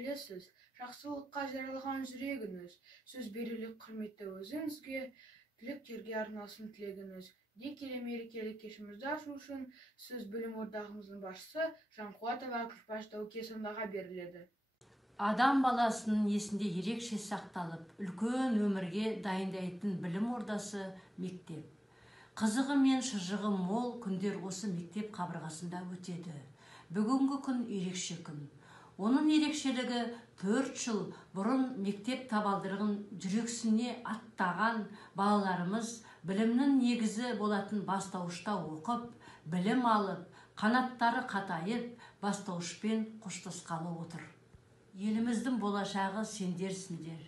келесіз, жақсылыққа жаралған жүрегіңіз, сөз берілік құрметті өзіңізге, тілектерге арналсын тілегіңіз. Келе мерекелік кешімізді ашу үшін сөз білім ордағымыздың басшысы Жанқуатова Күлпаш Даукесовнаға беріледі. Адам баласының есінде ерекше сақталып, үлкен өмірге дайындайтын білім ордасы мектеп. Қызығы мен шыжығы мол күндер осы мектеп қабырғасында өтеді. Бүгінгі күн ерекше күн. Оның ерекшелігі 4 жыл бұрын мектеп табалдырығын жүрексіне аттаған балаларымыз білімнің негізі болатын бастауышта оқып, білім алып, қанаттары қатайып, бастауышпен қоштасқалы отыр. Еліміздің болашағы сендерсіңдер.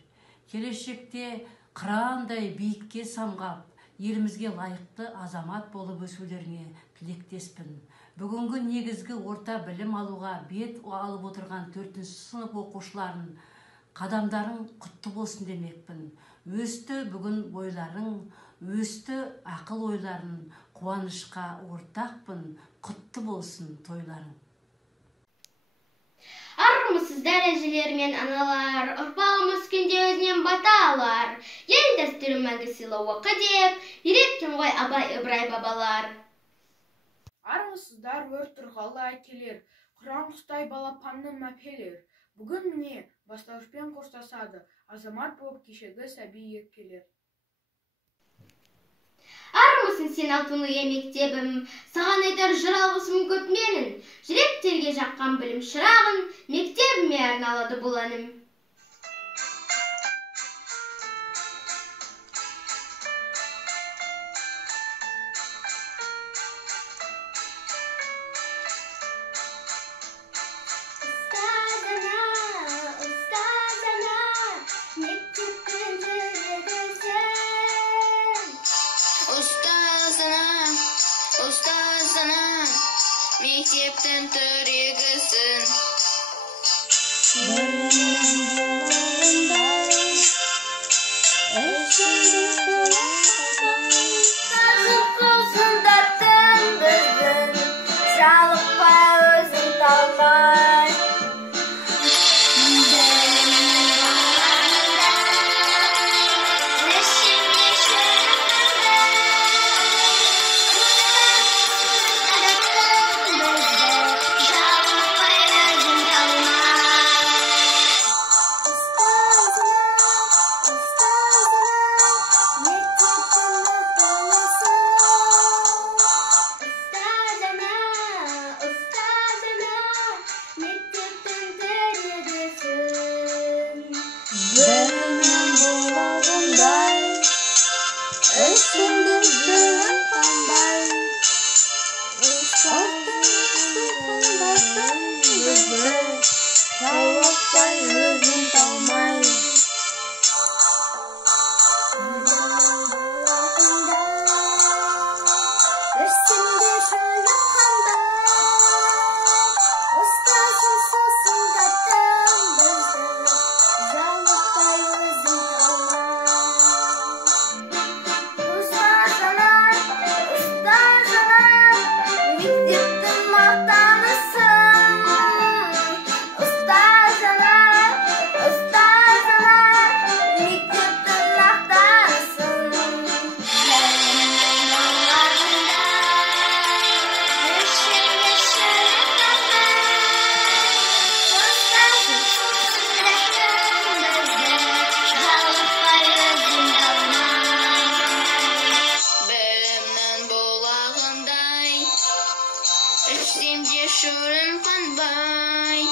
Келешекте қырандай биікке самғап, елімізге лайықты азамат болып өсулеріңе тілектеспін. Бүгінгі негізгі орта білім алуға бет алып отырған 4-ші сынып оқушыларын қадамдарың құтты болсын демекпін. Өсті бүгін бойларың, өсті ақыл ойларын, қуанышқа ортақпын, құтты болсын тойларың. Армысыз дәрежелер мен аналар, ұрпағымыз күнде өзінен бата алар. Ел дәстүрі мәңгі сыйлы оқы деп, үйреткен ғой Абай Ибрай бабалар. Армысыздар өр тұрғалы әкелер, құран құстай балапанның мәпелер. Бүгін міне бастауышпен қоштасады, азамат болып кешегі сәби еркелер. Армысың сен алтын ұя мектебім, саған айтар жыр алғысым көп менің. Жүректерге жаққан білім шырағын, мектебіме арналады бұл әнім. Мектептің түрегісін Сағып болсын дәртің біздің, жалықпай өзің талмай. Ішсемде шөлін қанбай,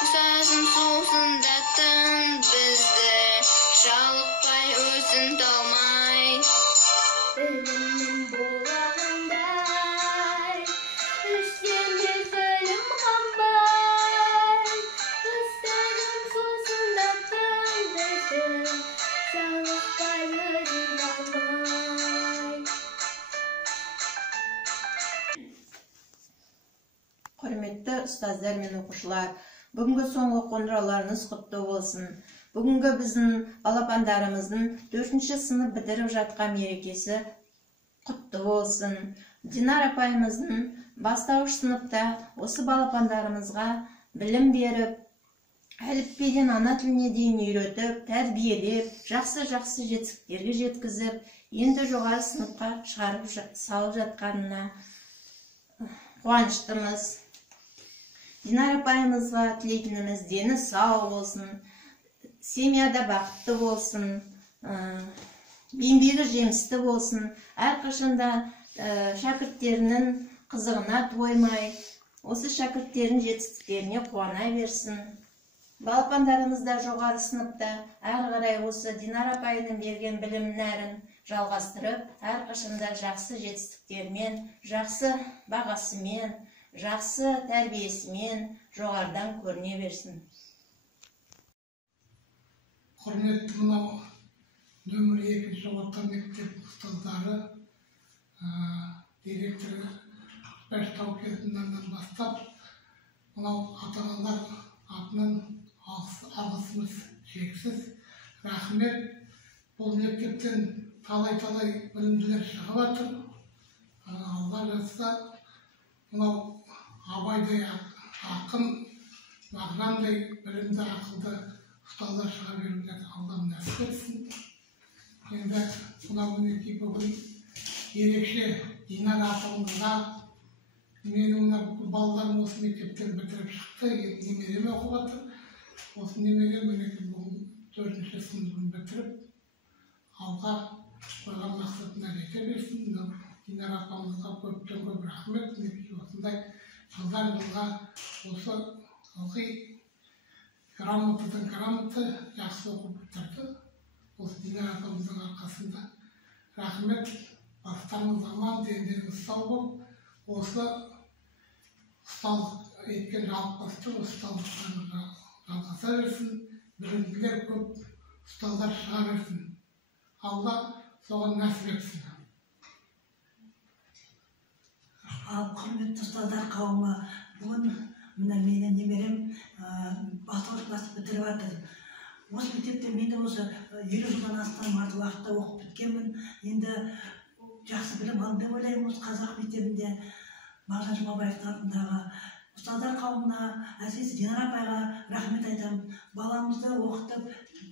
ұстазым сусындатын бізді, жалықпай өзін талмай. Білімнің болағандай, ішсемде шөлін қанбай, ұстазым сусындатын бізді, жалықпай өзін талмай. Құрметті ұстаздар мен оқушылар, бүгінгі соңғы қоңырауларыңыз құтты болсын. Бүгінгі біздің балапандарымыздың 4-ші сынып бітіріп жатқан мерекесі құтты болсын. Динар апайымыздың бастауыш сыныпта осы балапандарымызға білім беріп, әліппеден ана тіліне дейін үйретіп, тәрбиелеп, жақсы жетістіктерге жеткізіп, енді жоғары сыныпқа шығарып салып жатқанына қуаныштымыз. Динара апайымызға тілейтініміз дені сау болсын, семьяда бақытты болсын, еңбегі жемісті болсын, әрқашанда шәкірттерінің қызығына тоймай, осы шәкірттердің жетістіктеріне қуана берсін. Балапандарымыз да жоғары сыныпта әрі қарай осы Динара апайының берген білім нәрін жалғастырып, әрқашанда жақсы жетістіктермен, жақсы бағасымен, жақсы тәрбиесімен жоғарыдан көріне берсін. Құрметті мынау нөмір 2-ші орта мектеп ұстаздары, директоры Бәштау кезінен бастап, мынау ата-аналар атынан алғысымыз шексіз. Рахмет. Бұл мектептен талай білімділер шығып жатыр. Алла жазса, мынау Абайдай ақын, Мағжандай білімді ақылды ұстаздар шыға беруге Алла нәсіп етсін. Енді мынау мінекей бүгін ерекше Динара апамызға, менің мына бүкіл балаларым осы мектептен бітіріп шықты, немереме оқып жатыр. Осы немере мінекей бүгін 4-ші сыныбын бітіріп, алға қойған мақсатына жете берсін. Динара апамызға көптен көп рахмет. Осындай жылға осы ылғи грамоты жақсы оқып бітірді. Осы Динара апамыздың арқасында рахмет. Бастарыңыз аман, дендеріңіз сау болып, осы ұстаздық еткен жалықпастың ұстаздықтарына жалғаса берсін. Білімділер көп, ұстаздар шыға берсін. Алла соған нәсіп етсін. Құрметті ұстаздар қауымы, бүгін мына менің немерем бастауыш класты бітіріп жатыр. Осы мектепте мен де осы 50 жылдан астам уақытта оқып біткенмін. Енді жақсы білім алдым деп ойлаймын. Осы қазақ мектебінде Мағжан Жұмабаевтың атындағы ұстаздар қауымына, әсіресе Динара апайға рахмет айтамын. Баламызды оқытып,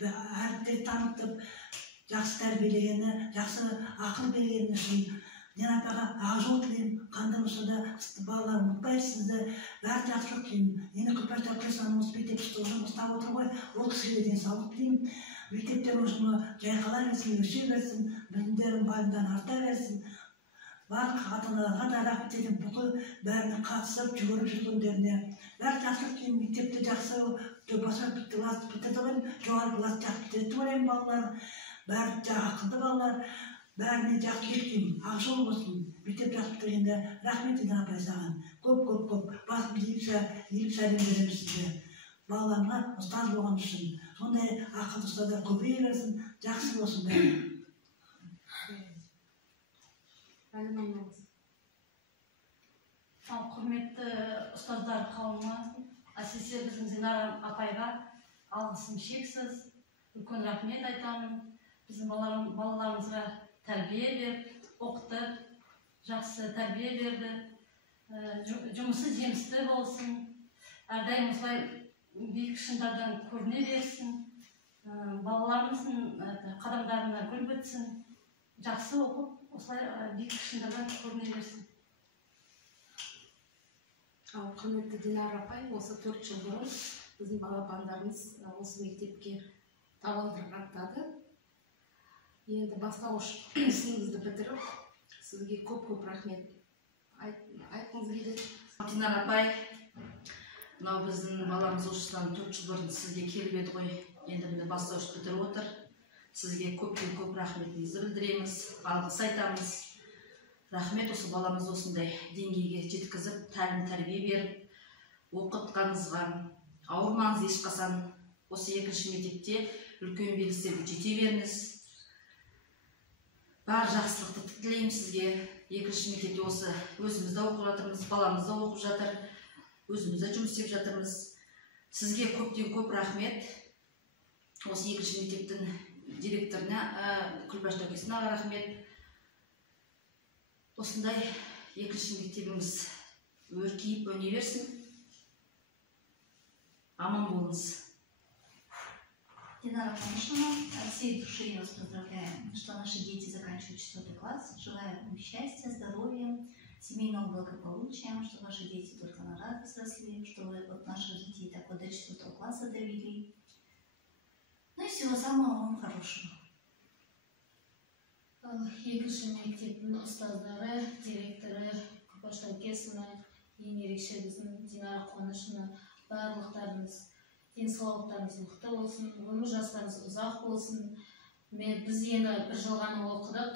әріптерді танытып, жақсы тәрбиелегені, жақсы ақыл бергені үшін Динара апайға ақ жол тілеймін. Қандай болса да балалар ұмытпай сізді, бәрі жақсылық тілеймін. Енді Күлпәштау Кресанның осы мектеп ұстап отыр ғой, ол кісіге денсаулық тілеймін. Мектептер ұжымы жайқала берсін, өсе берсін, білімдерін байымдан арта берсін. Барлық ата-аналарға да рахмет етемін, бүкіл бәріне қатысып, жүгіріп жүргендеріне. Бәрі жақсылық тілеймін, мектепте жақсы бітірді ғой, жоғары класс жақсы бітірді ойлаймын балалар. Бәрі ақылды балалар, бәріне жақсы тілеймін, ақ жол болсын. Мектеп жақсы бітіргенде рахмет Динара апай саған. Көп басымды иіп сәлем береміз сізге. Балаларына ұстаз болған үшін. Сондай ақылды ұстаздар көбейе берсін, жақсы болсын бәрі. Құрметті ұстаздар қауымы, әсіресе біздің Динара апайға алғысым шексіз, үлкен рахмет айтамын. Біздің балаларымызға тәрбие беріп, оқытты, жақсы тәрбие берді. Жұмысы жемісті болсын, әрдайым осылай биік шыңдардан көріне берсін. Балаларымыздың қадамдарына гүл бітсін, жақсы оқып, осылай биік шыңдардан көріне берсін. Құрметті Динара апай, осы 4 жыл бұрын біздің балапандарымыз осы мектепке табалдырық аттады. Енді бастауыш сыныбыңызды бітіріп, сізге көп рахмет айтқыңыз келеді. Динара апай, мынау біздің баламыз осыдан 4 жыл бұрын сізге келіп еді ғой, енді міне бастауыш бітіріп отыр. Сізге көп рахметімізді білдіреміз, алғыс айтамыз. Рахмет, осы баламыз осындай деңгейге жеткізіп, тәрбие беріп, оқытқаныңызға. Ауырмаңыз ешқашан. Осы 2-ші мектепте үлкен белестерге жете беріңіз. Бар жақсылықты тілеймін сізге. 2-ші мектепте осы өзімізді оқып жатырмыз, баламызды оқып жатыр, өзімізді жұмыс істеп жатырмыз. Сізге көп рахмет. Осы 2-ші мектептің директорына, Күлпәштау Кресанға рахмет. Осындай 2-ші мектебіміз өркейіп өне берсін. Аман болыңыз. Динара Панушина, от всей души я вас поздравляю, что наши дети заканчивают 4 класс. Желаю им счастья, здоровья, семейного благополучия, чтобы ваши дети только на радость росли, чтобы вот наших детей так вот до 4 класса довели. Ну и всего самого вам хорошего. Екінші мектептің ұстаздары, директоры, Күпаштау Кесіні, ең ерекше біздің Динара Қуанышына барлықтарыңыз денсаулықтарыңыз мықты болсын, өмір жастарыңыз ұзақ болсын. Біз енді бір жыл ғана оқыдық,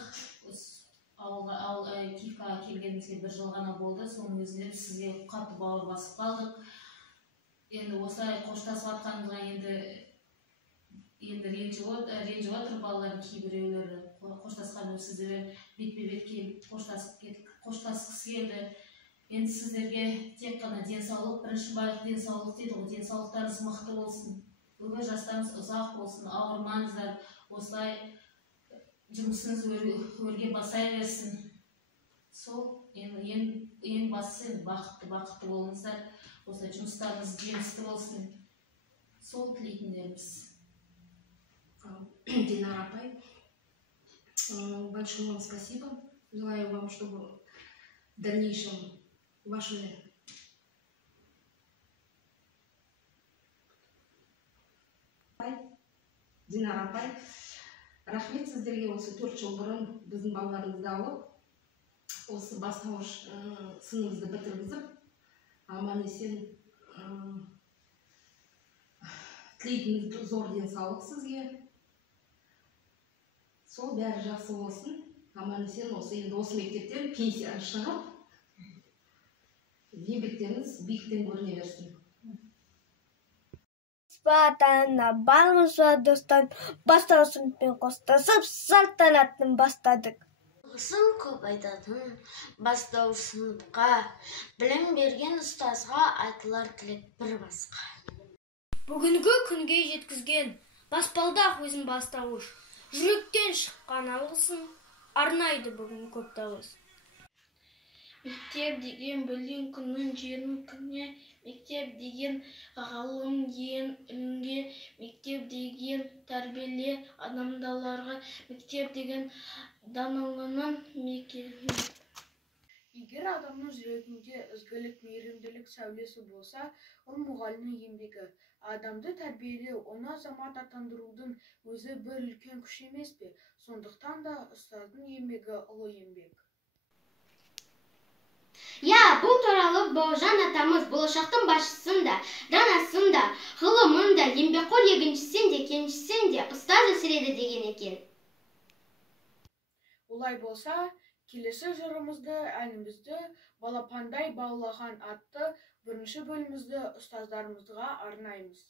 Киевқа келгенімізге бір жыл ғана болды, соның өзінде сізге қатты бауыр басып қалдық. Енді осылай қоштасып жатқанымызға енді ренжіп отыр балалардың кейбіреулері. Қоштасқан сіздермен бетпе-бет келіп қоштасқысы келді. Енді сіздерге тек қана денсаулық, бірінші байлық денсаулық дейді ғой, денсаулықтарыңыз мықты болсын, өмір жастарыңыз ұзақ болсын, ауырмаңыздар, осылай жұмысыңыз өрге басай берсін. Сол ең бастысы бақытты болыңыздар, осылай жұмыстарыңыз жемісті болсын. Сол тілейтіндеріміз. Динара апай, большое вам спасибо. Желаю вам, чтобы в дальнейшем ваши Динара апай, рахмет сіздерге. Осы 4 жыл бұрын біздің балаларымызды алып, осы бастауыш сыныбымызды бітіргізіп, аман есен тілейтініміз зор денсаулық сізге. Сол бәрі жақсы болсын. Аман есен енді осы мектептен пенсия шығып, еңбектеріңіз биіктен көріне берсін. Батана барымызға достан бастау сыныппен қостасып, салтанатын бастадық. Сын көп айтатын бастау сыныпқа, білім берген ұстазға айтылар тілек бір басқа. Бүгінгі күнге жеткізген баспалдақ өзін бастауыш, жүректен шыққан алғысын арнайды бүгін көп дауыс. Мектеп деген білген күннің жерін күнне, мектеп деген ғалым деген ілімге, мектеп деген тәрбиеле адамдаларға, мектеп деген даналығының мекені. Егер адамның жүрегінде ізгілік, мейірімділік сәулесі болса, ол мұғалімнің еңбегі. Адамды тәрбиелеу, оны азамат атандырудың өзі бір үлкен күш емес пе? Сондықтан да ұстаздың еңбегі ұлы еңбек. Бұл туралы Бауыржан атамыз болашақтың басшысын да, данасын да, ғылымын да, еңбекқор егіншісін де, кеншісін де ұстаз өсіреді деген екен. Олай болса, келесі жырымызды, әнімізді балапандай баулаған атты бірінші бөлімізді ұстаздарымызға арнаймыз.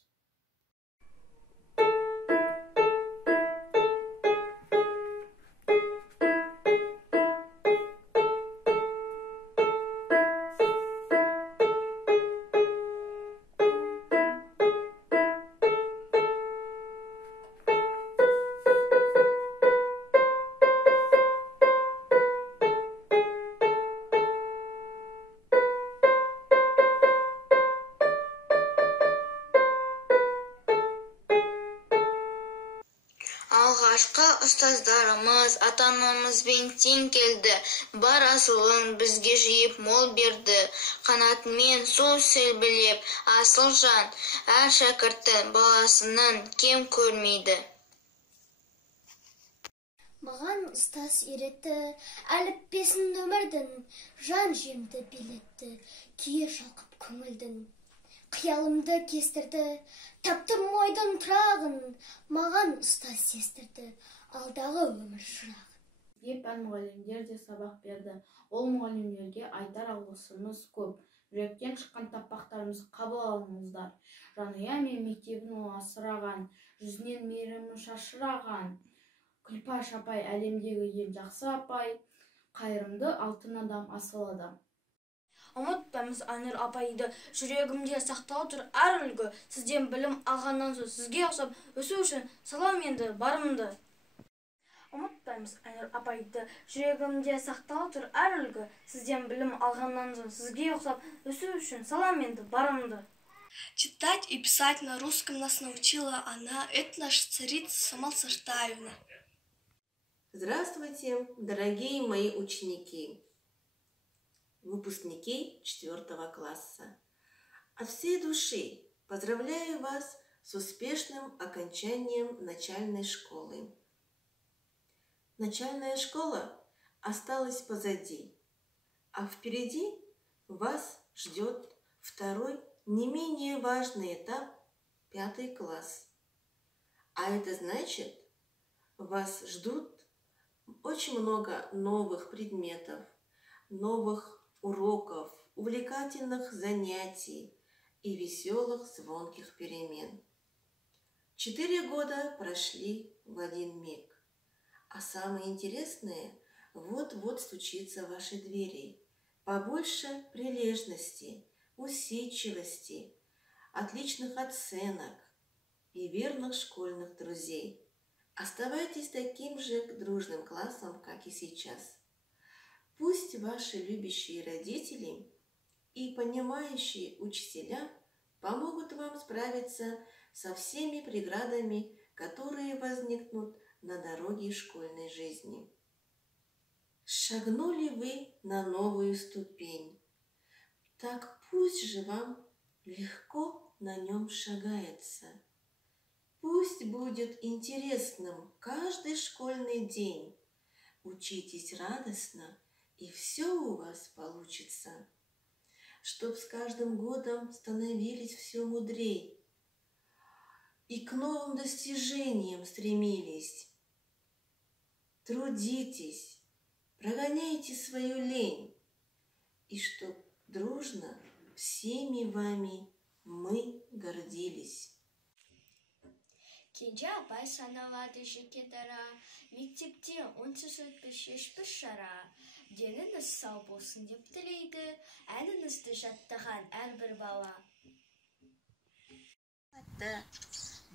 Алғашқы ұстаздарымыз ата-анамызбен тең келді, бар асылын бізге жиып мол берді. Қанатымен су селбілеп, асыл жан, әр шәкірттің баласының кем көрмейді. Маған ұстаз үйретті, әліппесін өмірдің, жан жемді билетті, күйе шалқып көңілдің. Қиялымды кестірді, таптым ойдың тұрағын, маған ұстаз сестірді, алдағы өмір шырағын. Бізге пән мұғалімдер де сабақ берді. Ол мұғалімдерге айтар алғысымыз көп. Жүректен шыққан таппақтарымыз қабыл алыңыздар. Жанұя мен мектебін асыраған, жүзінен мейірімі шашыраған. Күлпаш апай әлемдегі ең жақсы апай, қайырымды алтын адам, асыл адам. Ұмытпаймыз Айнұр апайды, жүрегімде сақтау тұр әр үлгі. Сізден білім алғаннан соң сізге ұқсап өсу үшін салам енді барымды. Ұмытпаймыз Айнұр апайды, жүрегімде сақтау тұр әр үлгі. Сізден білім алғаннан соң сізге ұқсап өсу үшін салам енді барымды. Читать и писать на русском нас научила она, это наша царица Самал Сартаевна. Здравствуйте, дорогие мои ученики, выпускники 4 класса. От всей души поздравляю вас с успешным окончанием начальной школы. Начальная школа осталась позади, а впереди вас ждет второй, не менее важный этап – 5 класс. А это значит, вас ждут очень много новых предметов, новых уроков, увлекательных занятий и веселых звонких перемен. 4 года прошли в один миг, а самое интересное вот-вот стучится в ваши двери. Побольше прилежности, усидчивости, отличных оценок и верных школьных друзей. Оставайтесь таким же дружным классом, как и сейчас. Пусть ваши любящие родители и понимающие учителя помогут вам справиться со всеми преградами, которые возникнут на дороге школьной жизни. Шагнули вы на новую ступень, так пусть же вам легко на нем шагается. Пусть будет интересным каждый школьный день. Учитесь радостно, и все у вас получится. Чтоб с каждым годом становились все мудрей и к новым достижениям стремились. Трудитесь, прогоняйте свою лень, и чтоб дружно всеми вами мы гордились. Кенже апай саналады жеке дара, мектепте онсыз өтпіш ешбір шара. Деніңіз сау болсын деп тілейді, әніңізді жаттаған әрбір бала.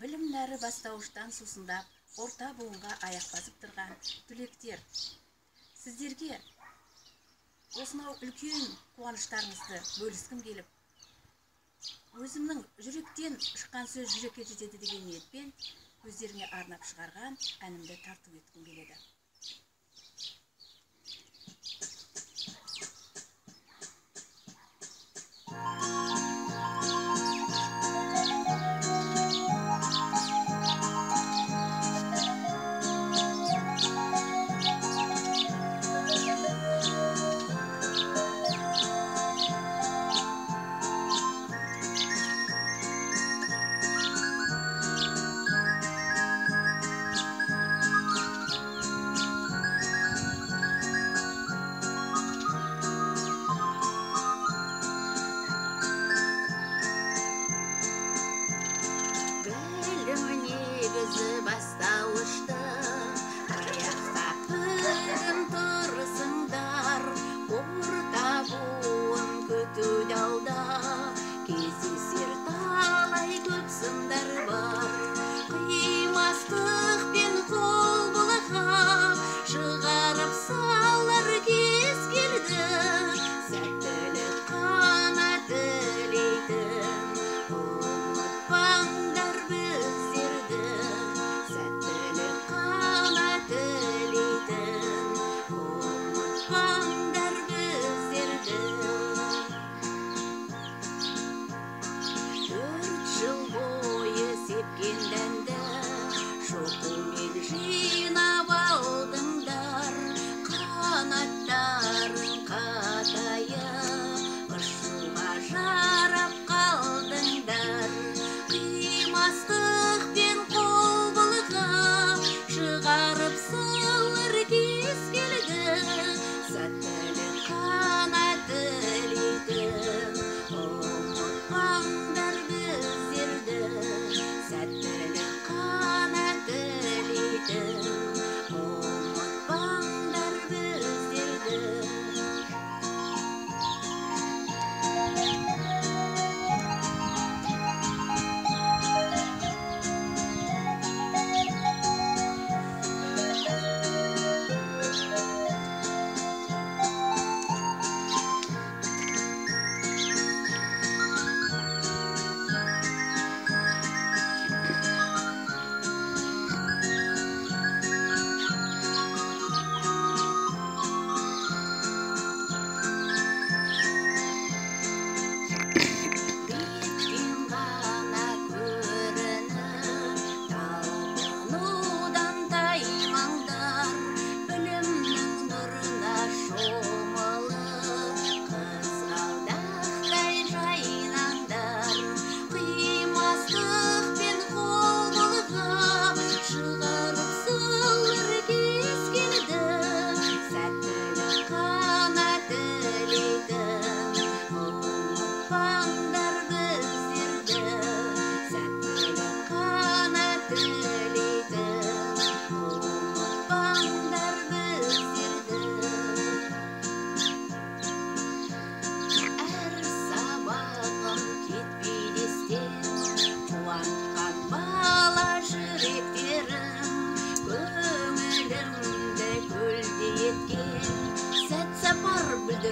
Білімдері бастауыштан сусындап, орта буынға аяқ басып тұрған түлектер. Сіздерге осынау үлкен қуаныштарыңызды бөліскім келіп, өзімнің жүректен шыққан сөз жүрекке жетеді деген ниетпен өздеріңе арнап шығарған әнімді тарту еткім келеді.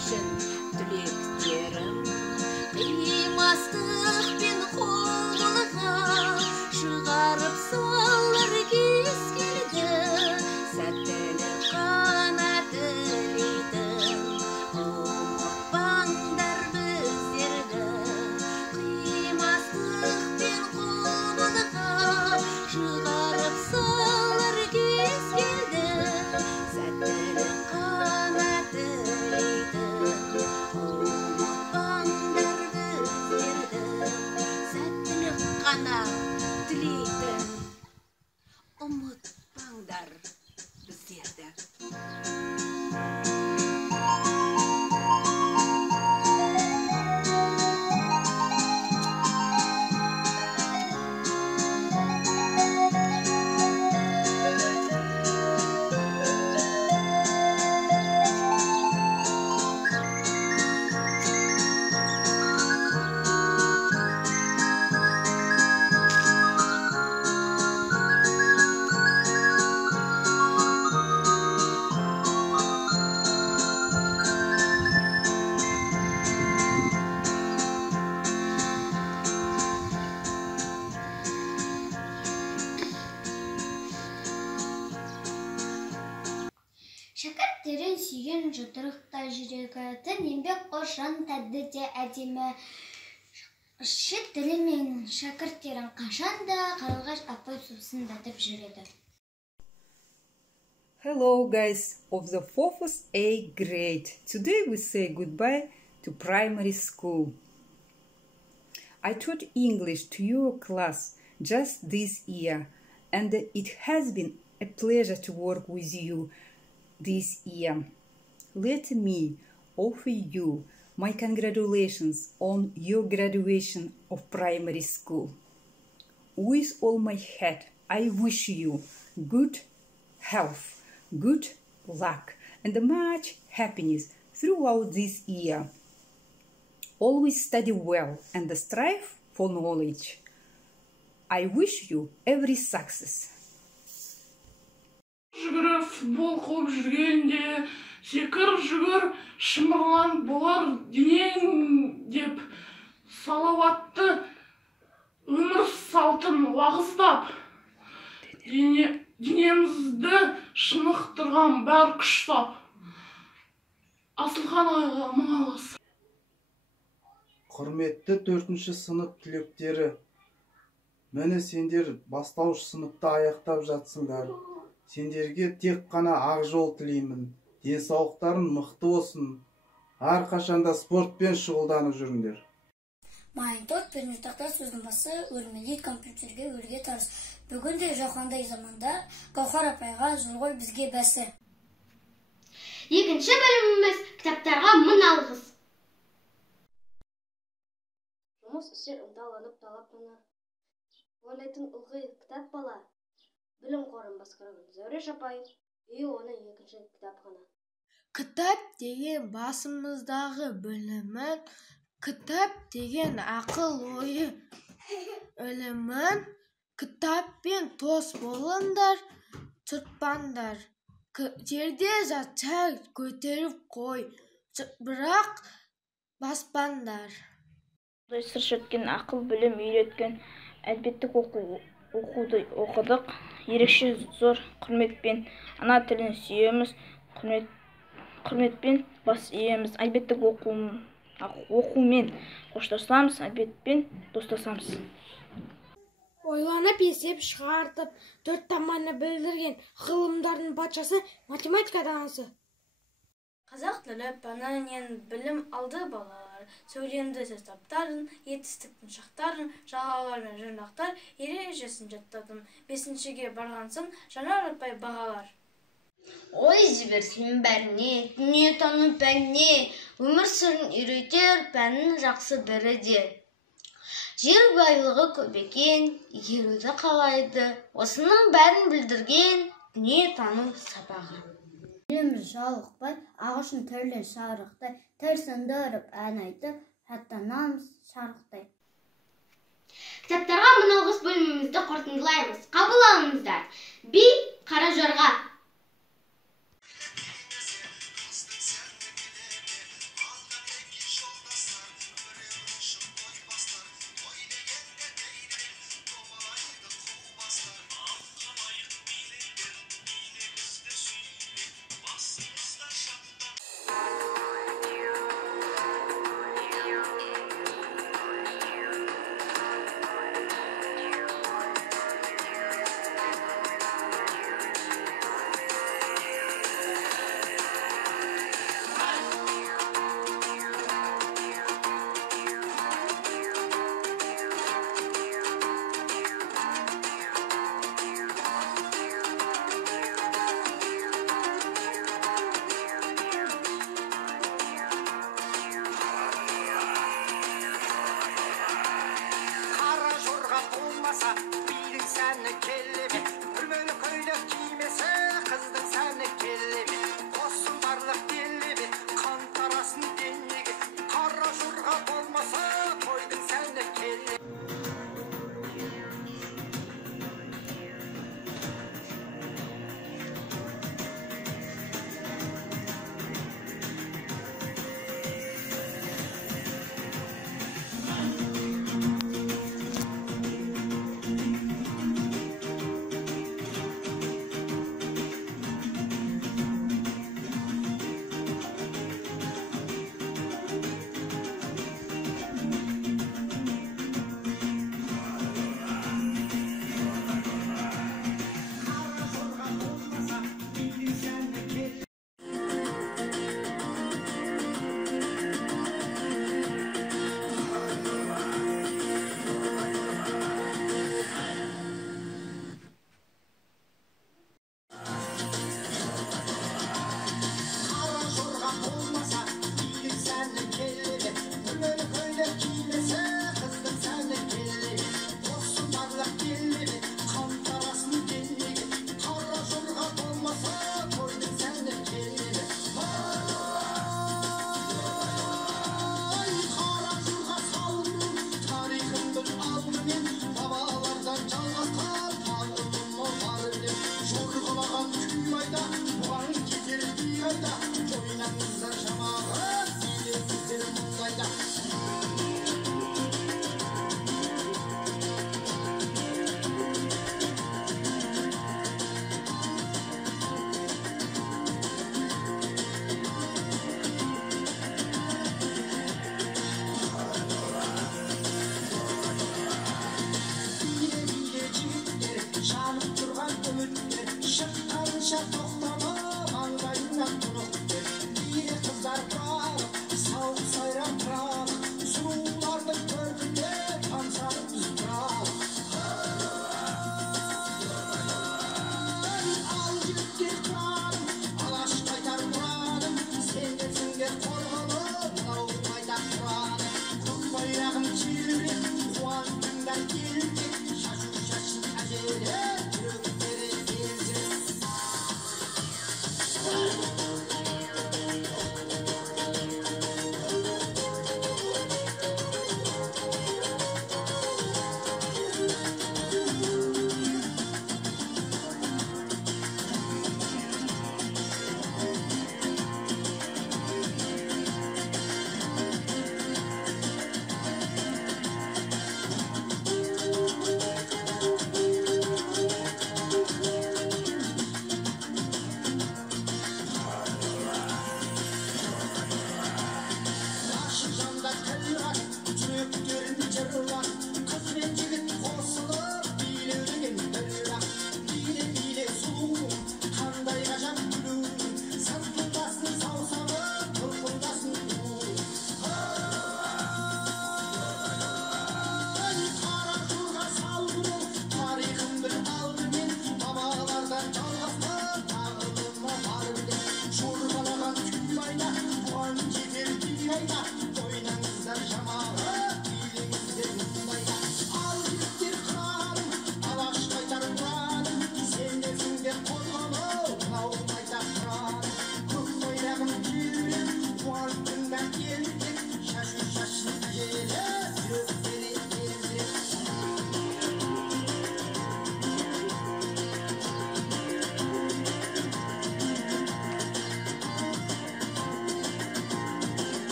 үшін тілектерім. Қимастық пен қолға шығарып салар кез келді, сәттілік қана тілейді. Ұмытпаңдар біздерді, қимастық пен қолға шығарып салар кез келді, сәттілік қана тілейді. Ұмытпаңдар біздерді, сәттілік қана тілейді. Ұмытпаңдар біздерді. Шәкірттерін сүйген жұдырықта жүрегі, тін еңбек қошан тәдді де әдемі. Шет тілі мен шәкірттерін қашанда қарлығаш апай сусындатып жүреді. Hello guys of the 4th A grade. Today we say goodbye to primary school. I taught English to your class just this year, and it has been a pleasure to work with you this year. Let me offer you my congratulations on your graduation of primary school. With all my heart, I wish you good health, good luck, and much happiness throughout this year. Always study well and strive for knowledge. I wish you every success. Жүгіріп, футбол қуып жүргенде, секір жүгір, шымырланып болар денең деп, салауатты өмір салтын уағыздап, денемізді шынықтырған бәр күштап. Асылхан ағайға мың алғыс. Құрметті 4-ші сынып түлектері, мені сендер бастауыш сыныпта аяқтап жатсыңдар. Сендерге тек қана ақ жол тілеймін. Денсаулықтарың мықты болсын. Әрқашанда спортпен шұғылданып жүріңдер. Майнтот пермитақта сөздің басы өлмелей компьютерге өлге тарс. Бүгінде жаһандай заманда Гаухар апайға зор ғой бізге бәсі. Екінші бөліміміз кітаптарға мың алғыс. Жұмыс іші ынталанып талапына. Ойлайтын ылғи кітап бала. Білім қорын басқарған Зәуреш апай, үй оның екінші кітапхана. Кітап деген басымыздағы білімін, кітап деген ақыл ойы ілімін, кітаппен дос болыңдар, тұртпаңдар. Жерде жатса көтеріп қой, бірақ баспаңдар. Сыр шерткен ақыл білім үйреткен әдебиеттік оқуды оқыдық. Ерекше зор құрметпен ана тілін сүйеміз, құрметпен бас иеміз. Әдебиеттік оқумен қоштасамыз, әдебиетпен достасамыз. Ойланып есеп шығартып, төрт таманы білдірген ғылымдардың патшасы математика данасы. Қазақ тілі пәнінен білім алды балалар. Сөйлемді сөзтаптарын, етістіктің шақтарын, жалғаулар мен жұрнақтар ережесін жаттадым. 5-ге барғансын жаңа ұратпай бағалар. Ой жіберсін бәріне, дүние тану пәніне, өмір сырын үйретер пәнін жақсы бірі де. Жер байлығы көп екен, игеруді қалайды, осының бәрін білдірген дүние тану сабағы. Біліміз жалықпай, ағышын тілін шарықтай, тіл сындырып ән айтып, хаттанамыз шарықтай. Кітаптарға мың алғыс бөлімімізді қорытындылаймыз. Қабыл алыңыздар. Би қара жорға.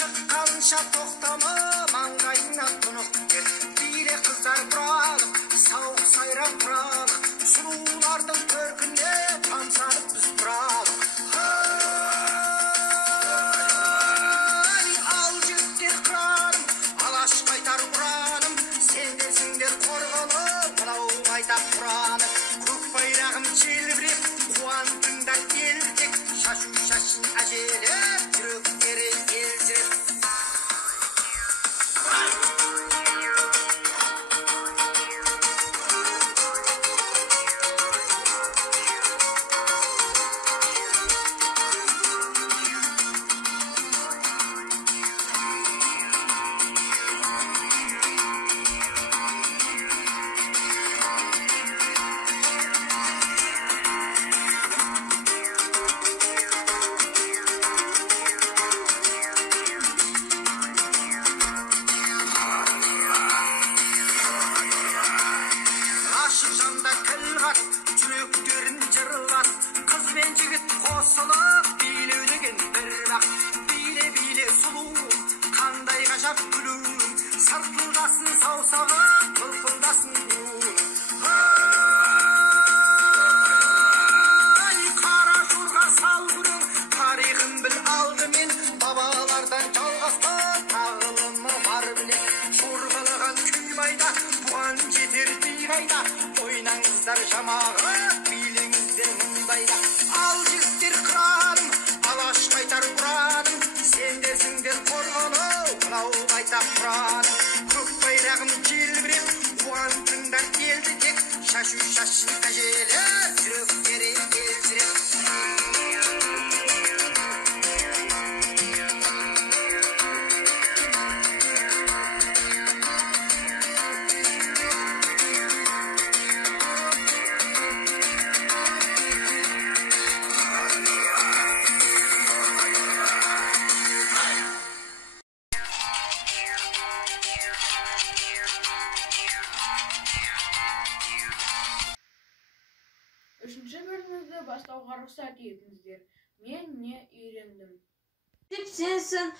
шыққанша тоқтама, маңдайыңнан тұнық кет. Биле қыздар бұралып, сауық сайрап тұралық, сұлулардың төркіне тамсанып біз тұралық. Ал жігіттер қыраным, алаш қайтар ұраным, сендерсіңдер қорғанып, мынау қайтап құраным. Көк байрағым желбіреп, қуантыңдар елдік, шашу шашын әжелер, жүректері елжіреп. Ашық жанда кіл қатып, жүректерін жырлатып, қыз бен жігіт қосылып, билеу деген бір бақ. Биле биле сұлуым, қандай ғажап гүлің, сартылдасын саусағым, былқылдасын буыным. Қара жорға сал гүлің, тарихын біл алдымен, бабалардан жалғасты тағылымы бар біле. Жорғалаған күй майда, бұған жетер дей қайда, ойнаңыздар жамағы, билеңіздер мұндайда. Ал жігіттер қыраным, алаш қайтар ұраным, сендерсіңдер қорғанып, мынау қайтап құраным. Көк байрағым желбіреп, қуантыңдар елді тек, шашу шашын әжелер, жүректері елжіреп. Үшінші бөлімізді бастауға рұқсат етіңіздер. Мен не үйрендім? Мектеп сенсің,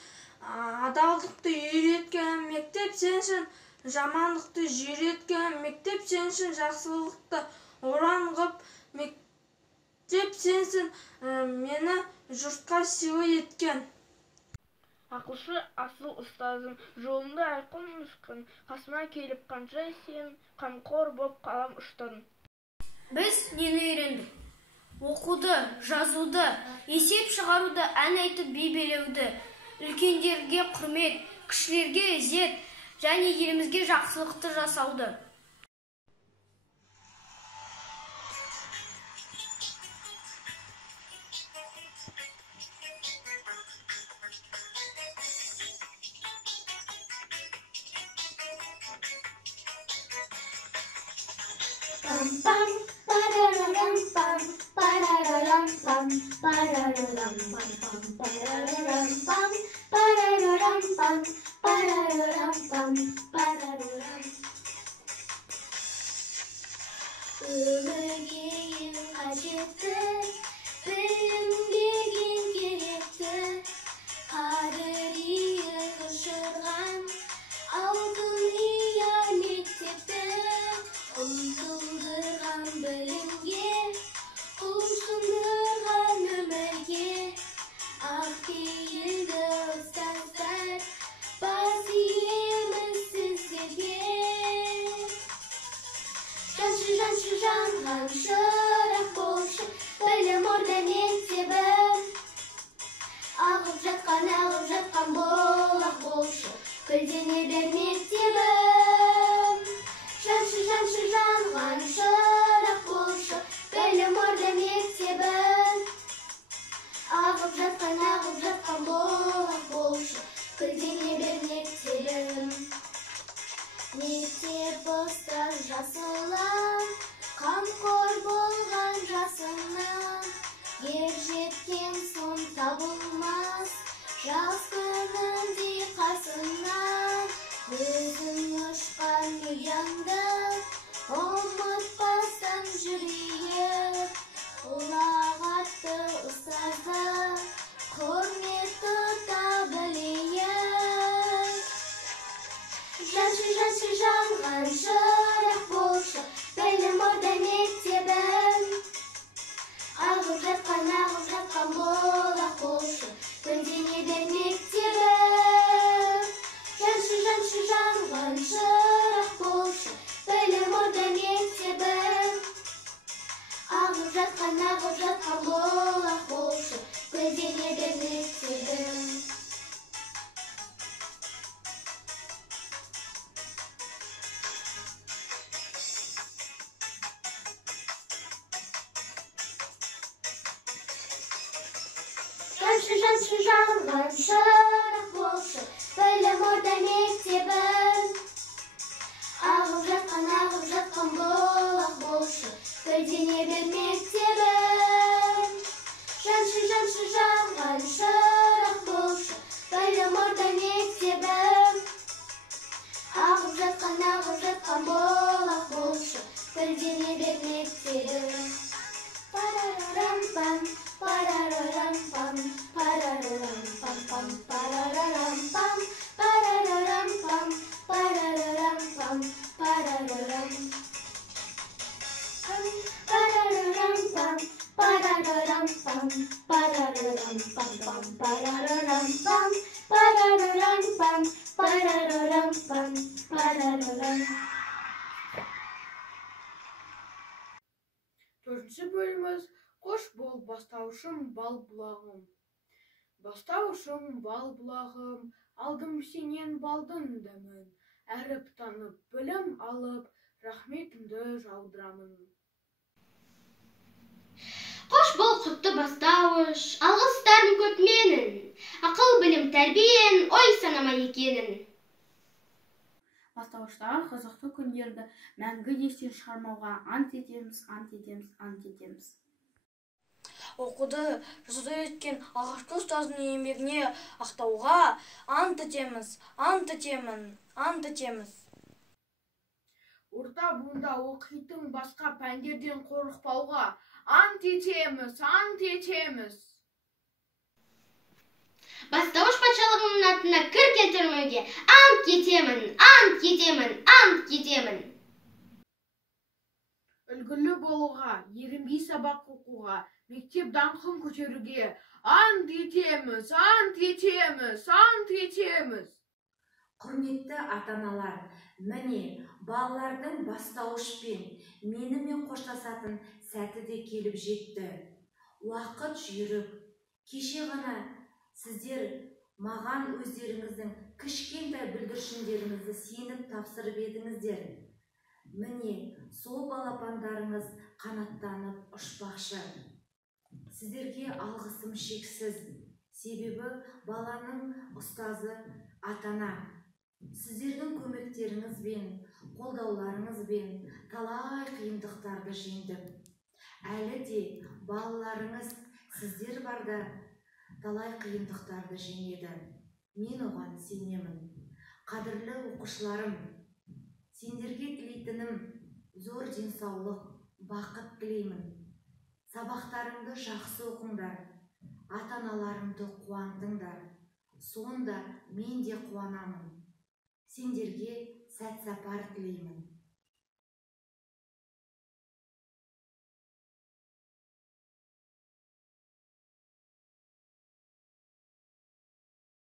адалдықты үйреткен, мектеп сенсің, жамандықты жүйреткен, мектеп сенсің, жақсылықты оран ғып, мектеп сенсің, мені жұртқа сыйлы еткен. Ақылшы асыл ұстазым, жолымды айқын ұшқын, қасыма келіп қанша сен қамқор боп қалам ұштың. Біз нені үйрендік? Оқуды, жазуды, есеп шығаруды, ән айтып би билеуді, үлкендерге құрмет, кішілерге ізет және елімізге жақсылықты жасауды. Өмірге ең қажетті, білімге ең керекті, қадірие ұшырған алтын ұя мектепті, ұмтылдырған білімге, құлшындырған өмірге, ақпейілді ұстаздар, бас иеміз сіздерге. Жаншы жанған шырақ болшы, білім орда мектебім. Ағып жатқан болақ болшы, гүлдене бер мектебім. Жаншы жанған шырақ болшы, білім орда мектебім. Ағып жатқан болақ болшы, гүлдене бер мектебім. Мектеп ұстаз жасылам, қамқор болған жасынан, ер жеткен соң табылмас, жас күніндей қасынан. Өзің ұшқан ұяңды, ұмытпастан жүрейік, ұлағатты ұстазды, жанған шырақ болшы, білім орда мектебім. Ағып жатқан бұлақ болшы, көлдене бер мектебім. Жаншы жанған шырақ болшы, білім орда мектебім. Ағып жатқан бұлақ болшы, көлдене бер мектебім. Парарарам-пам, парарарам-пам, парарарам-пам-пам, парарарам-пам, парарарам-пам, парарарам-пам, парарарам. Парарарам-пам, парарарам-пам, парарарам-пам-пам, парарарам-пам, парарарам-пам, парарарам-пам, парарарам. Төртінші бөліміз «Қош бол бастаушым бал бұлағым». Бастаушым бал бұлағым, алдым сенен балдың дәмін. Әріп танып, білім алып, рахметімді жаудырамын. Қош бол құтты бастауыш, алғыстарым көп менің. Ақыл білім тәрбиен, ой санама екенін. Бастауыштағы қызықты күндерді мәңгі естен шығармауға ант етеміз, ант етеміз, ант етеміз. Оқуды жазуды еткен алғашқы ұстаздың еңбегіне ақтауға ант етеміз, ант етемін, ант етеміз. Орта буында оқитын басқа пәндерден қорықпауға ант етеміз, ант етеміз. Бастауыш патшалығының атына кір келтірмеуге ант етемін, ант етемін, ант етемін. Үлгілі болуға, ерінбей сабақ оқуға, мектеп даңқын көтеруге ант етеміз, ант етеміз, ант етеміз. Құрметті ата-аналар, міне балалардың бастауышпен менімен қоштасатын сәті де келіп жетті. Уақыт жүріп, кеше ғана сіздер маған өздеріңіздің кішкентай бүлдіршіндеріңізді сеніп тапсырып едіңіздер. Міне сол балапандарыңыз қанаттанып ұшпақшы. Сіздерге алғысым шексіз. Себебі баланың ұстазы ата-ана. Сіздердің көмектеріңізбен, қолдауларыңызбен талай қиындықтарды жеңдім. Әлі де балаларыңыз сіздер барда талай қиындықтарды жеңеді. Мен оған сенемін. Қадірлі оқушыларым, сендерге тілейтінім зор денсаулық, бақыт тілеймін. Сабақтарыңды жақсы оқыңдар, ата-аналарыңды қуантыңдар. Сонда мен де қуанамын. Сендерге сәт сапар тілеймін.